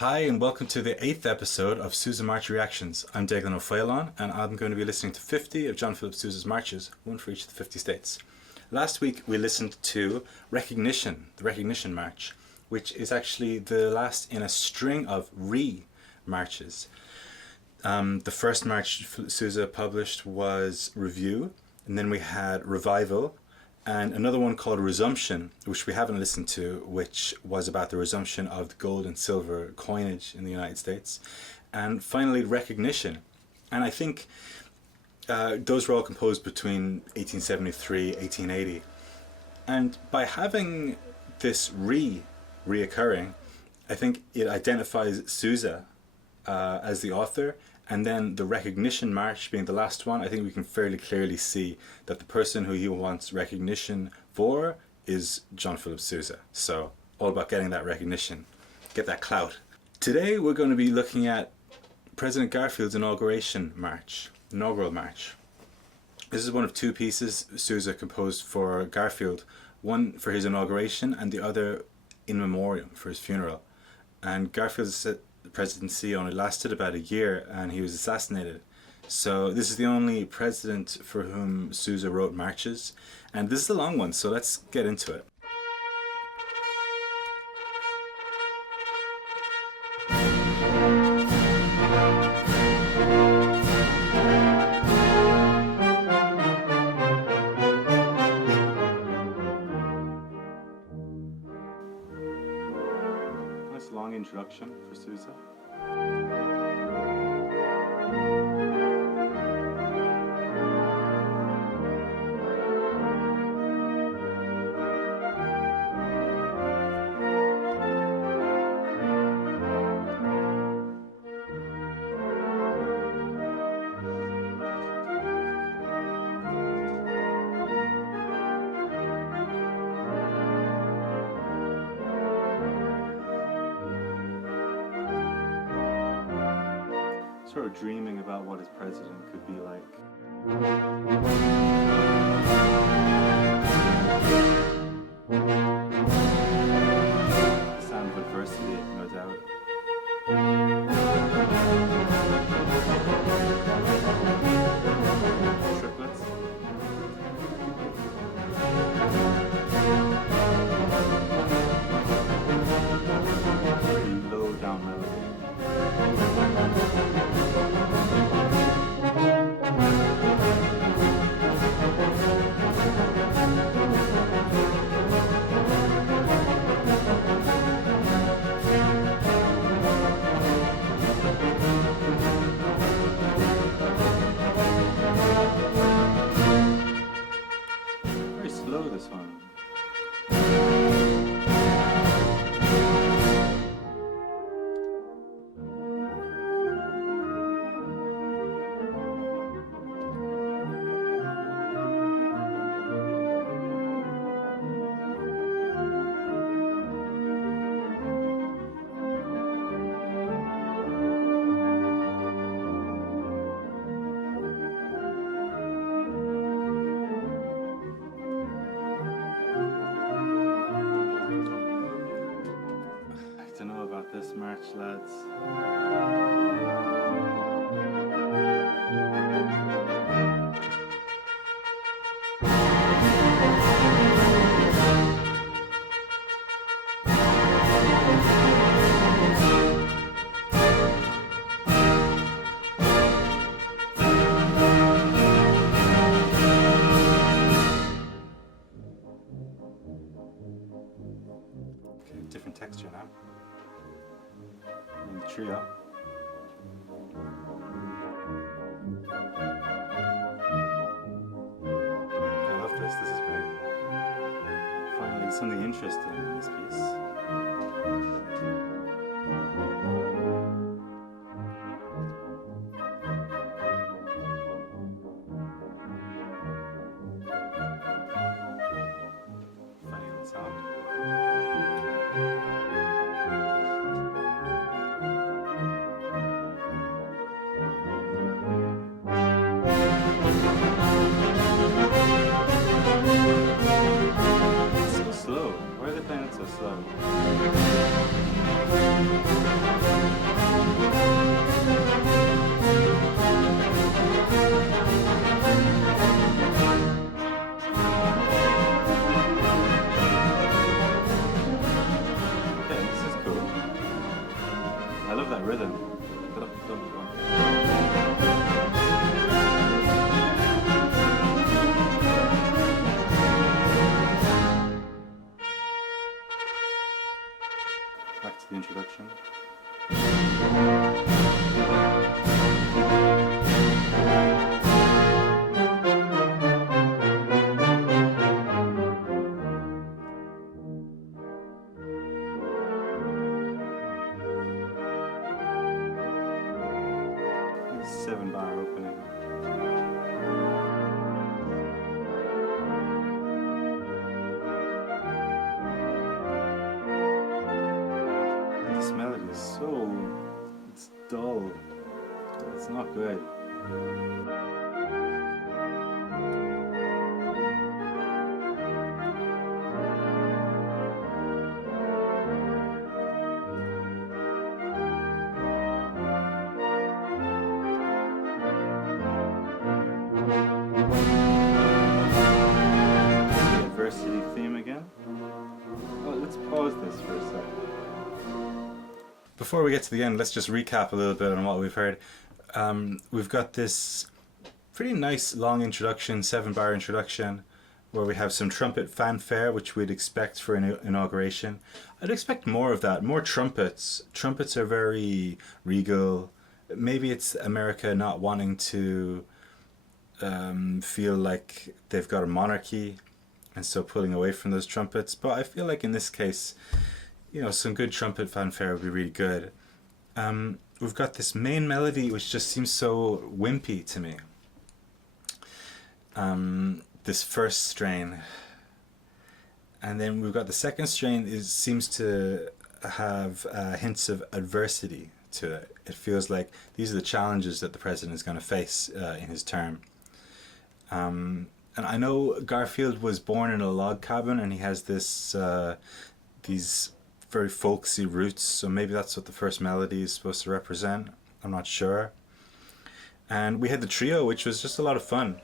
Hi and welcome to the 8th episode of Sousa March Reactions. I'm Déaglin of Faoláin and I'm going to be listening to 50 of John Philip Sousa's marches, one for each of the 50 states. Last week we listened to Recognition, the Recognition March, which is actually the last in a string of re-marches. The first march Sousa published was Review, and then we had Revival, and another one called Resumption, which we haven't listened to, which was about the resumption of the gold and silver coinage in the United States. And finally, Recognition. And I think those were all composed between 1873 1880. And by having this reoccurring, I think it identifies Sousa as the author. And then the Recognition March being the last one, I think we can fairly clearly see that the person who he wants recognition for is John Philip Sousa. So all about getting that recognition, get that clout. Today we're going to be looking at President Garfield's inaugural march. This is one of two pieces Sousa composed for Garfield, one for his inauguration and the other in memoriam for his funeral. And Garfield's presidency only lasted about a year and he was assassinated. So this is the only president for whom Sousa wrote marches, and this is a long one, so let's get into it. Nice long introduction for Sousa. Sort of dreaming about what his president could be like. The sound of adversity, no doubt. Triplets. Pretty low down melody. Very slow, this one. This march, lads. Okay, different texture now. In the trio. I love this, this is great. Finally something interesting in this piece. Funny little sound. Slow. Why are they playing it so slow? love that rhythm. Back to the introduction. Seven bar opening. This melody is it's dull. It's not good. Adversity theme again. Oh, let's pause this for a second. Before we get to the end, let's just recap a little bit on what we've heard. We've got this pretty nice long introduction, 7-bar introduction, where we have some trumpet fanfare, which we'd expect for an inauguration. I'd expect more of that, more trumpets. Trumpets are very regal. Maybe it's America not wanting to feel like they've got a monarchy, and so pulling away from those trumpets. But I feel like in this case, you know, some good trumpet fanfare would be really good. We've got this main melody which just seems so wimpy to me. This first strain, and then we've got the second strain seems to have hints of adversity to it. It feels like these are the challenges that the president is going to face in his term. And I know Garfield was born in a log cabin, and he has this these very folksy roots, so maybe that's what the first melody is supposed to represent. I'm not sure. And we had the trio, which was just a lot of fun.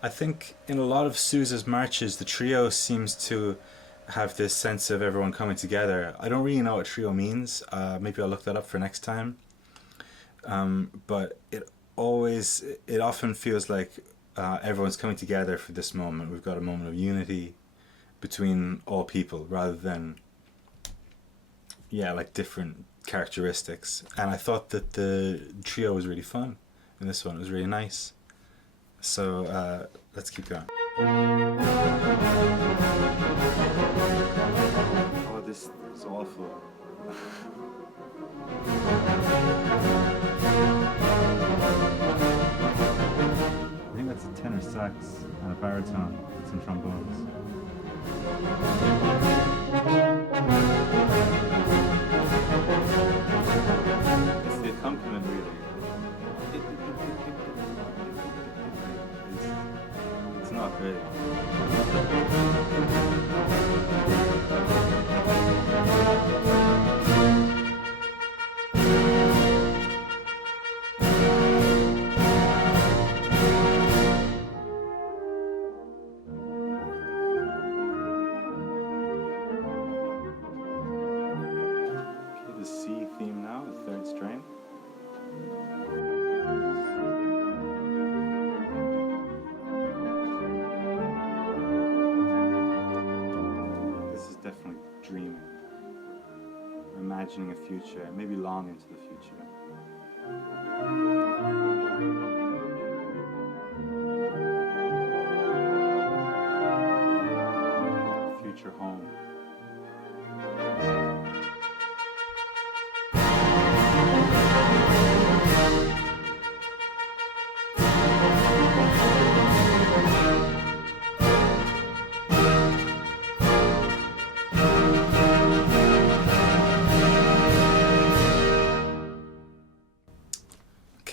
I think in a lot of Sousa's marches, the trio seems to have this sense of everyone coming together. I don't really know what trio means. Maybe I'll look that up for next time. But it often feels like everyone's coming together for this moment. We've got a moment of unity between all people, rather than, yeah, like different characteristics. And I thought that the trio was really fun in this one. It was really nice. So let's keep going. Oh, this is awful. I think that's a tenor sax and a baritone and some trombones. It's the accompaniment, really. It's not great. C theme now, the third strain. This is definitely dreaming. We're imagining a future, maybe long into the future. Future home.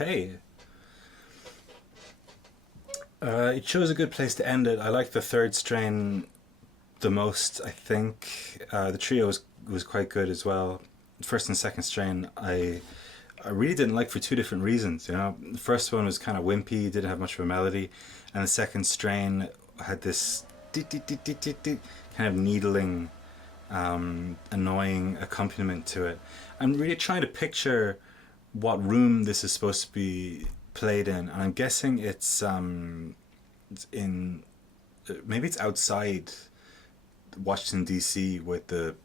Okay. It chose a good place to end it. I like the third strain the most, I think. The trio was quite good as well. First and second strain I really didn't like for two different reasons, you know. The first one was kind of wimpy, didn't have much of a melody, and the second strain had this kind of needling annoying accompaniment to it. I'm really trying to picture what room this is supposed to be played in, and I'm guessing it's in maybe it's outside Washington D.C. with the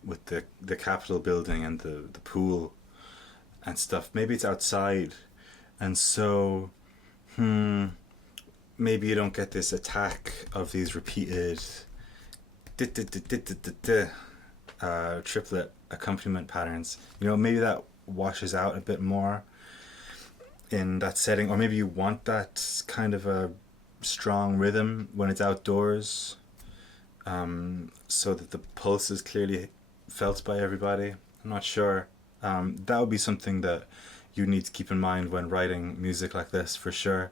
Capitol building and the pool and stuff. Maybe it's outside, and so maybe you don't get this attack of these repeated triplet accompaniment patterns. You know, maybe that washes out a bit more in that setting, or maybe you want that kind of a strong rhythm when it's outdoors, so that the pulse is clearly felt by everybody. I'm not sure. That would be something that you need to keep in mind when writing music like this, for sure.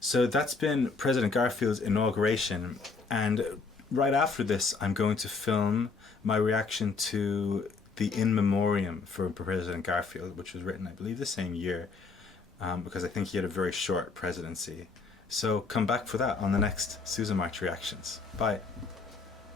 So that's been President Garfield's Inauguration, and right after this I'm going to film my reaction to the In Memoriam for President Garfield, which was written, I believe, the same year, because I think he had a very short presidency. So come back for that on the next Sousa March Reactions. Bye.